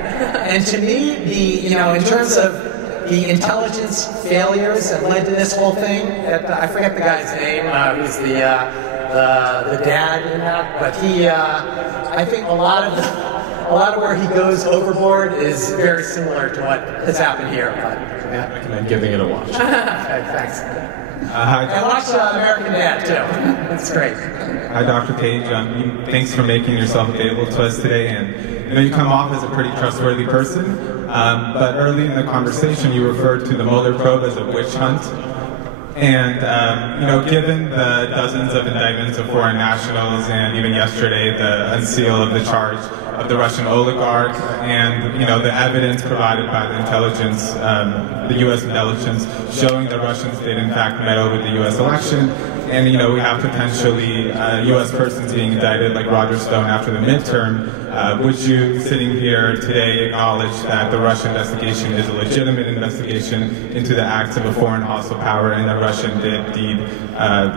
and to me, in terms of the intelligence failures that led to this whole thing, I forget the guy's name. Who's the dad in that, but I think a lot of where he goes overboard is very similar to what has happened here. But, I recommend giving it a watch. Okay, thanks. And watch American Dad, too. It's great. Hi, Dr. Page. Thanks for making yourself available to us today. And you come off as a pretty trustworthy person. But early in the conversation, you referred to the Mueller probe as a witch hunt. And, given the dozens of indictments of foreign nationals and even yesterday the unseal of the charge of the Russian oligarch and, the evidence provided by the intelligence, the U.S. intelligence showing the Russians did in fact meddle with the U.S. election, and you know, we have potentially U.S. persons being indicted like Roger Stone after the midterm. Would you, sitting here today, acknowledge that the Russia investigation is a legitimate investigation into the acts of a foreign hostile power, and that Russia did indeed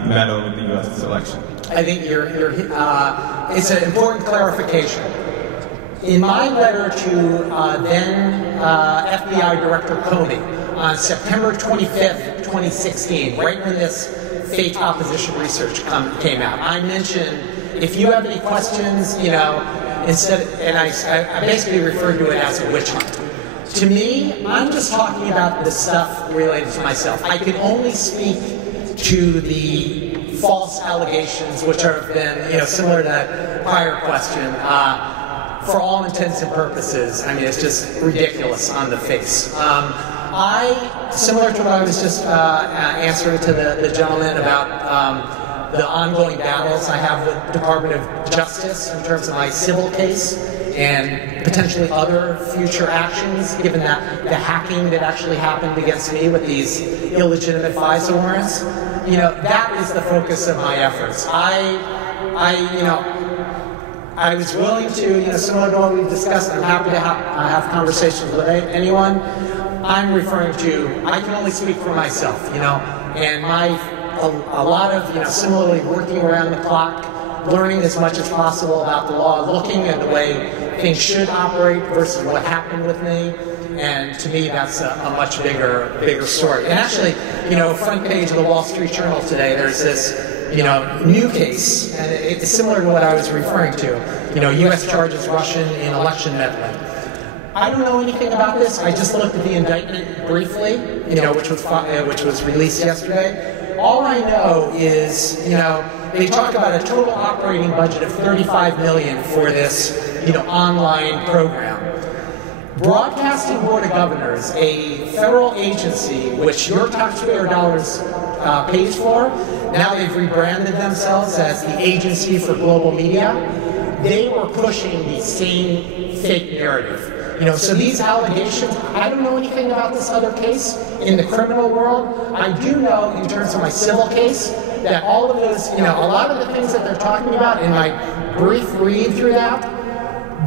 meddle with the U.S. election? I think it's an important clarification. In my letter to then FBI Director Comey on September 25th, 2016, right when this fake opposition research came out, I mentioned, if you have any questions, you know, and I basically referred to it as a witch hunt. To me, I'm just talking about the stuff related to myself. I can only speak to the false allegations, which have been, you know, similar to that prior question. For all intents and purposes, I mean, it's just ridiculous on the face. Similar to what I was just answering to the gentleman about the ongoing battles I have with the Department of Justice in terms of my civil case and potentially other future actions, given that the hacking that actually happened against me with these illegitimate FISA warrants. You know, that is the focus of my efforts. I was willing to, you know, similar to what we discussed, I'm happy to have conversations with anyone. I'm referring to, I can only speak for myself, you know, and a lot of, you know, similarly working around the clock, learning as much as possible about the law, looking at the way things should operate versus what happened with me. And to me, that's a much bigger story. And actually, you know, front page of the Wall Street Journal today, there's this, you know, new case, and it's similar to what I was referring to. You know, U.S. charges Russian in election meddling. I don't know anything about this. I just looked at the indictment briefly, you know, which was released yesterday. All I know is, you know, they talk about a total operating budget of $35 million for this, you know, online program. Broadcasting Board of Governors, a federal agency which your taxpayer dollars pays for, now they've rebranded themselves as the Agency for Global Media. They were pushing the same fake narrative. You know, so these allegations, I don't know anything about this other case in the criminal world. I do know in terms of my civil case that all of those, you know, a lot of the things that they're talking about in my brief read through that,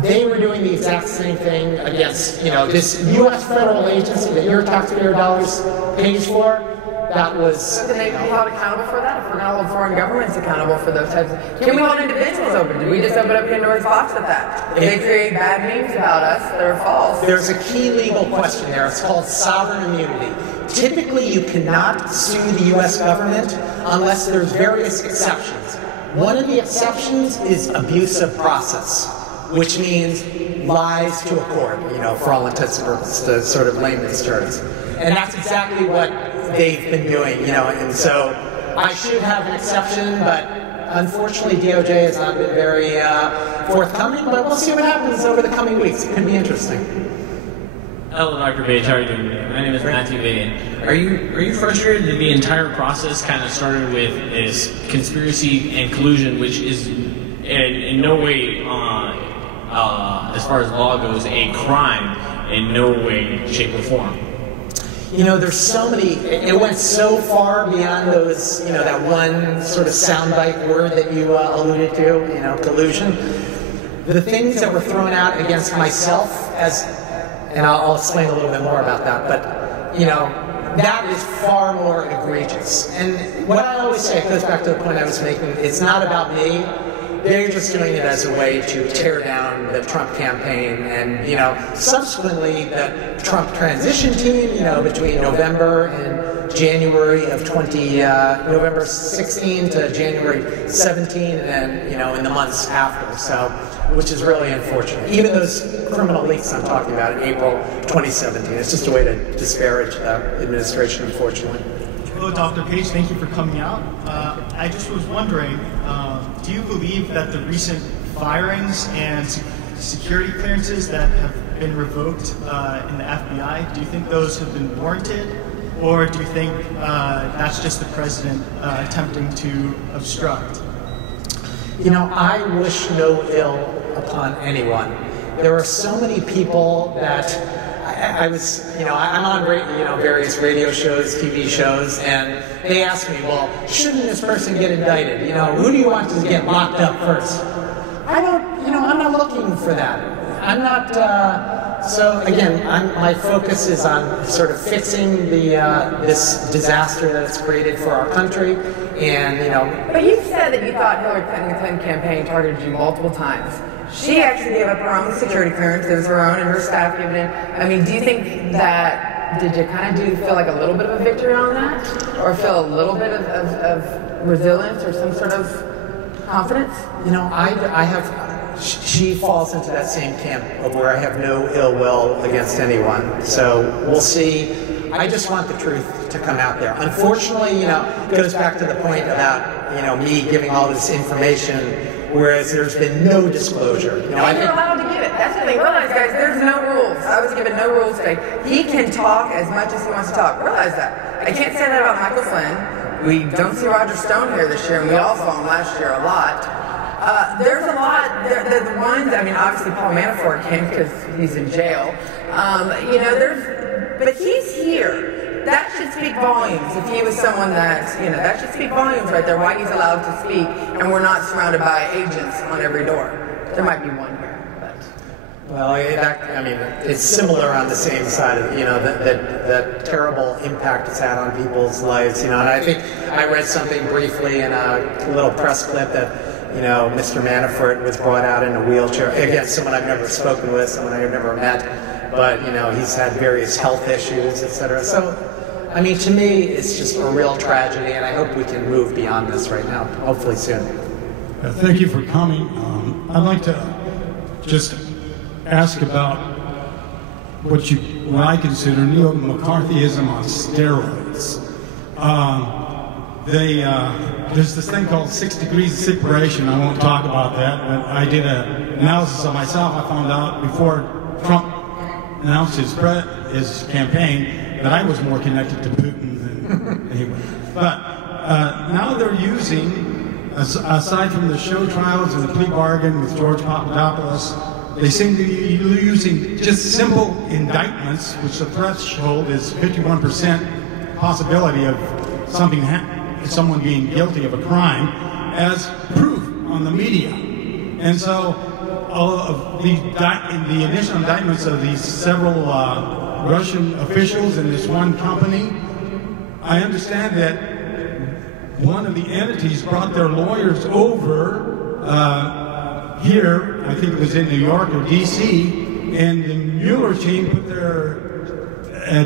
they were doing the exact same thing against, you know, this U.S. federal agency that your taxpayer dollars pays for. That was... Can they be held accountable for that? If we're going to hold foreign governments accountable for those types of... Can we hold individuals open? Did we just open up Pandora's box with that? If they create bad memes about us that are false. There's a key legal question there. It's called sovereign immunity. Typically, you cannot sue the U.S. government unless there's various exceptions. One of the exceptions is abuse of process, which means lies to a court, you know, for all intents and purposes, to sort of layman's terms. And that's exactly what they've been doing, you know, and so I should have an exception, but unfortunately DOJ has not been very forthcoming, but we'll see what happens over the coming weeks. It could be interesting. Hello, Dr. Page. How are you doing? My name is Matthew Vadian. Are you frustrated that the entire process kind of started with this conspiracy and collusion, which is in no way, as far as law goes, a crime in no way, shape, or form? You know, there's so many, it went so far beyond those, you know, that one sort of soundbite word that you alluded to, you know, collusion. The things that were thrown out against myself and I'll explain a little bit more about that, but, you know, that is far more egregious. And what I always say, it goes back to the point I was making, it's not about me. They're just doing it as a way to tear down the Trump campaign and, you know, subsequently the Trump transition team, you know, between November and January of November 16 to January 17, and then, you know, in the months after, so, which is really unfortunate. Even those criminal leaks I'm talking about in April 2017, it's just a way to disparage the administration, unfortunately. Hello, Dr. Page. Thank you for coming out. I just was wondering, do you believe that the recent firings and security clearances that have been revoked in the FBI, do you think those have been warranted? Or do you think that's just the president attempting to obstruct? You know, I wish no ill upon anyone. There are so many people that, I was, I'm on various radio shows, TV shows, and they asked me, well, shouldn't this person get indicted? Who do you want to get locked up first? I don't, I'm not looking for that. I'm not, so again, my focus is on sort of fixing this disaster that it's created for our country, and, But you said that you thought Hillary Clinton campaign targeted you multiple times. She actually gave up her own security clearance. It was her own, and her staff gave it in. I mean, do you think that, did you kind of feel like a little bit of a victory on that? Or feel a little bit of resilience or some sort of confidence? I have, she falls into that same camp of where I have no ill will against anyone. So we'll see. I just want the truth to come out there. Unfortunately, it goes back to the point about, me giving all this information, whereas there's been no disclosure. You're allowed to give it. That's the thing. Realize, guys, there's no rules. I was given no rules today. He can talk as much as he wants to talk. Realize that. I can't say that about Michael Flynn. We don't see Roger Stone here this year, and we all saw him last year a lot. There's a lot. The ones, I mean, obviously Paul Manafort can because he's in jail. But he's here. That should speak volumes if he was someone that should speak volumes right there, why he's allowed to speak and we're not surrounded by agents on every door. There might be one here, but. Well, it's similar on the same side of, the terrible impact it's had on people's lives, and I think I read something briefly in a little press clip that, Mr. Manafort was brought out in a wheelchair. Again, someone I've never spoken with, someone I've never met, but, he's had various health issues, etc. So, to me, it's just a real tragedy, and I hope we can move beyond this right now, hopefully soon. Thank you for coming. I'd like to just ask about what I consider neo-McCarthyism on steroids. There's this thing called 6 degrees of separation. I won't talk about that, but I did an analysis of myself. I found out before Trump announced his campaign that I was more connected to Putin than anyway. But now they're using, aside from the show trials and the plea bargain with George Papadopoulos, they seem to be using just simple indictments, which the threshold is 51% possibility of someone being guilty of a crime, as proof on the media. And so all of the initial indictments of these several Russian officials in this one company, I understand that one of the entities brought their lawyers over here, I think it was in New York or D.C., and the Mueller team put their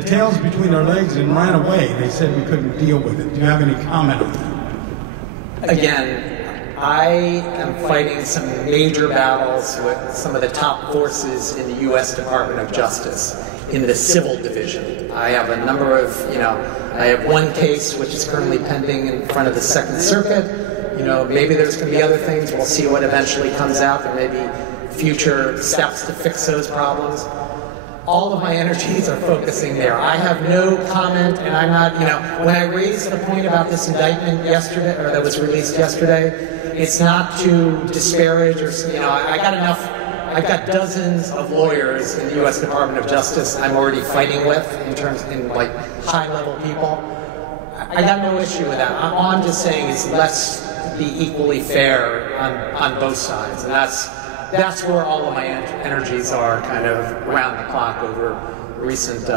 tails between their legs and ran away. They said we couldn't deal with it. Do you have any comment on that? Again, I am fighting some major battles with some of the top forces in the U.S. Department of Justice in the civil division. I have a number of, I have one case which is currently pending in front of the Second Circuit. Maybe there's going to be other things. We'll see what eventually comes out. There may be future steps to fix those problems. All of my energies are focusing there. I have no comment, and I'm not, when I raised the point about this indictment yesterday, or that was released yesterday, it's not to disparage or, I've got dozens of lawyers in the U.S. Department of Justice I'm already fighting with in high-level people. I got no issue with that. All I'm just saying is let's be equally fair on both sides, and that's where all of my energies are, kind of round the clock over recent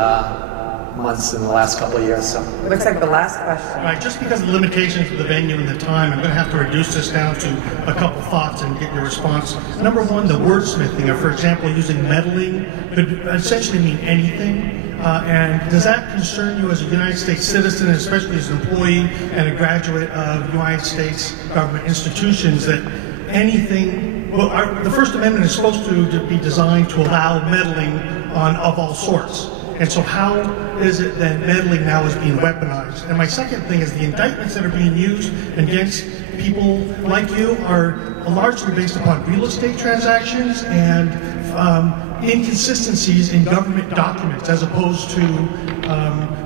months in the last couple of years. So. It looks like the last question. All right, just because of the limitations of the venue and the time, I'm going to have to reduce this down to a couple thoughts and get your response. Number one, the wordsmithing, for example, using meddling could essentially mean anything. And does that concern you as a United States citizen, especially as an employee and a graduate of United States government institutions, that anything, the First Amendment is supposed to be designed to allow meddling of all sorts. And so how is it that meddling now is being weaponized? And my second thing is the indictments that are being used against people like you are largely based upon real estate transactions and inconsistencies in government documents as opposed to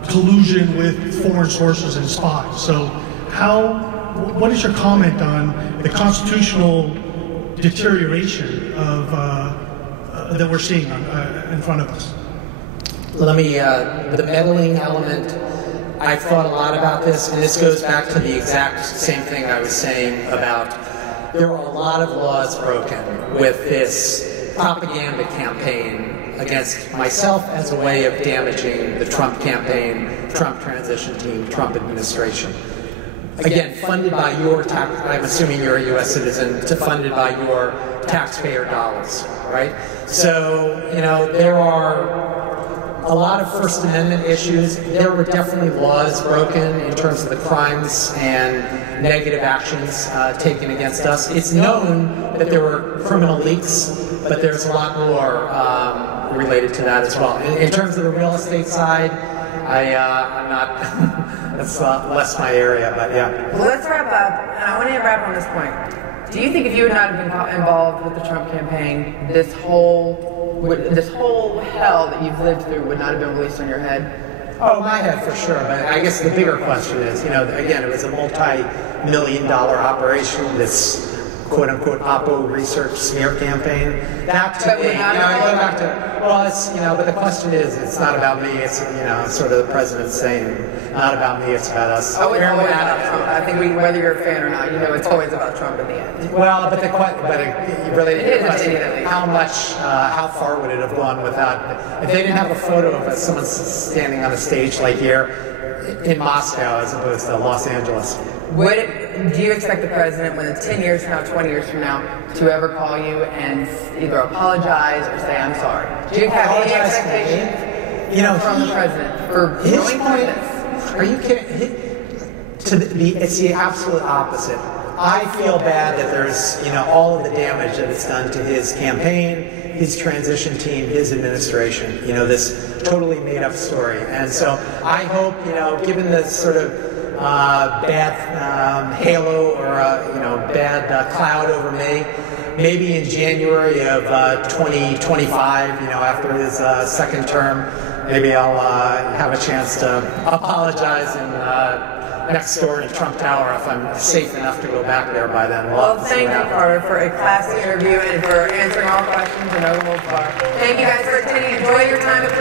collusion with foreign sources and spies. So what is your comment on the constitutional deterioration of that we're seeing in front of us? let me, the meddling element, I've thought a lot about this, and this goes back to the exact same thing I was saying about there were a lot of laws broken with this propaganda campaign against myself as a way of damaging the Trump campaign, Trump transition team, Trump administration. Again, funded by your tax, I'm assuming you're a U.S. citizen, funded by your taxpayer dollars, right? So, you know, there are a lot of First Amendment issues. There were definitely laws broken in terms of the crimes and negative actions taken against us. It's known that there were criminal leaks, but there's a lot more related to that as well. In terms of the real estate side, I'm not, that's less my area, but yeah. Well, let's wrap up, and I want to wrap on this point. Do you think if you would not have been involved with the Trump campaign, this whole hell that you've lived through would not have been released on your head? Oh, my head for sure, but I guess the bigger question is, you know, again, it was a multi-million-dollar operation, this quote-unquote Oppo research smear campaign. That to me, you know, I go back to, well, it's, you know, but the question is, it's not about me, it's, you know, sort of the president saying, not about me, it's about us. Oh, it's always about Trump. I think whether you're a fan or not, you know, it's always about Trump in the end. Well, but related to the question, how far would it have gone without, if they didn't have a photo of someone standing on a stage like here in Moscow as opposed to Los Angeles? Do you expect the president, when it's 10 years from now, 20 years from now, to ever call you and either apologize or say, I'm sorry? Do you have any expectations, you know, from the president for going through this? Are you kidding? It's the absolute opposite. I feel bad that there's, you know, all of the damage that it's done to his campaign, his transition team, his administration, you know, this totally made-up story. And so I hope, you know, given the sort of bad halo or, you know, bad cloud over me, maybe in January of 2025, you know, after his second term, maybe I'll have a chance to apologize and next door in Trump Tower if I'm safe enough to go back there by then. Well, thank you, Carter, for a classy interview and for answering all questions and no holds barred. Thank you guys for attending. Enjoy your time at